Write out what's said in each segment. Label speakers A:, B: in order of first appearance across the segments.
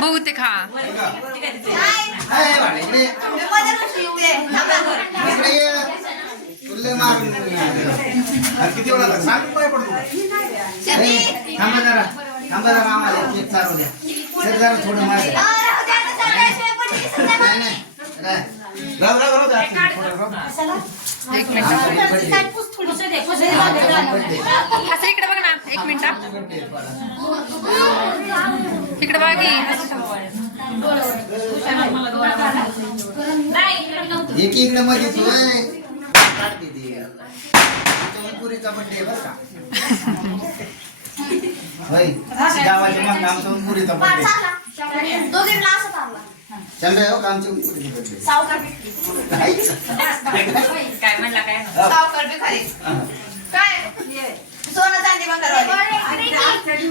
A: बहुतेक हा
B: किती वेळा लागला? सांग काय पडतो
C: ए, थांबा जरा थांबा जरा आम्हाला केक चालू द्या सर जरा थोडं नाही नाही.
A: असं इकडे बघ ना एक मिनिट. इकडे बघ की.
C: एक इकडे मध्ये तू पुरीचा बरं का गावाच्या मग आमचा पुरीचा बर्थडे चंद्र हो का आमच्या पुरीचा बर्थडे
A: काय म्हणला काय
D: सावकार भिकारी. काय? सोनं चांदी मंगळवारी
A: दरे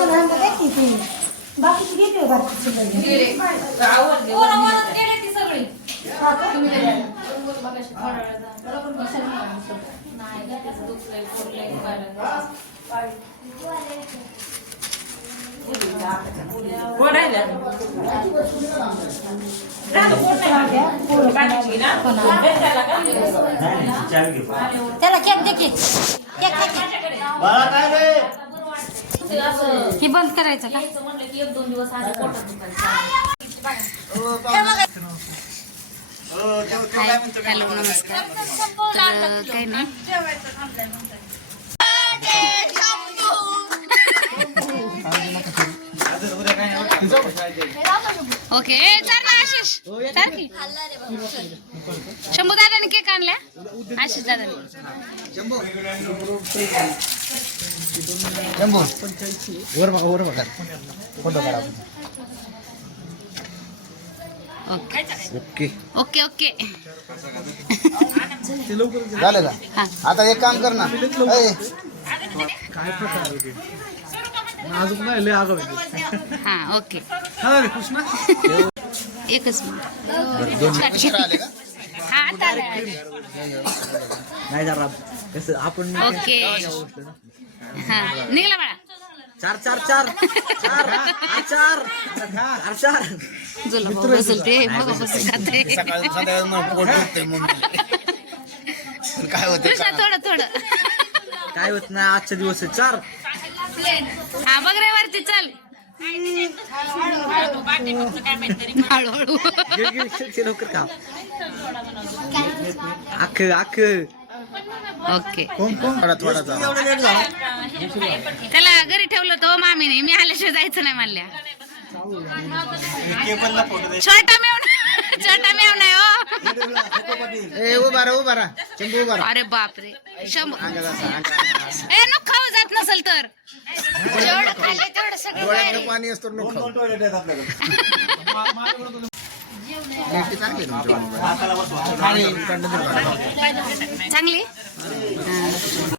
E: ए, तिला दे ते के- वा, त्यांना दे की केक आणि ते.
C: त्याच्यात भरून ठेवले की ते वाटे बीज भरून ठेवले
E: त्याला केक दे की केक दे की.
C: बाळा काय रे
E: ही बंद करायचं का?
A: हाय हॅलो नमस्कार तर काही नाही ओके आशिष. शंभू दादाने केक आणल्या आशिष दादाने.
C: वर बघा वर बघा. फोटो काढा.
A: ओके.
C: Okay
A: okay. ओके
C: झालं का?
A: हा.
C: आता एक काम कर ना.
B: अजून नाही लय.
A: हा ओके.
B: हा रे, कृष्णा
A: एकच मिनिट. हा आता.
B: नाही जरा कसं आपण
A: ओके. हा निघला बाळा
B: चार चार चार चार चार चार चार
A: जुला भाऊ बसलते मग बसून खाते
C: सकाळी संध्याकाळी मला पोट दुखतंय म्हणून. पण काय होतं
A: कृष्णा थोडं थोडं
B: काय होत नाही आजच्या दिवस आहे चार
A: हा बघ रे वरती चल हळूहळू
B: शिळ, लवकर का अख अख
A: ओके.
C: थोडा थोडा चाला.
A: त्याला घरी ठेवलं होतं हो मामीने. मी आल्याशिवाय जायचं नाही म्हणल्या. छोटा मेव छोटा मेव नाही हो.
C: ए उभा राहा उभा राहा. चंदू उभा राहा.
A: अरे बापरे. शंभर
C: अंगात असा, अंगात असा.
A: ए नको खाऊ जात नसेल तर. जेवढं खाल्लं तेवढं सगळं
C: डोळ्यातलं पाणी असतं नको. नेट चांगली आहे तुमच्या.
A: चांगली.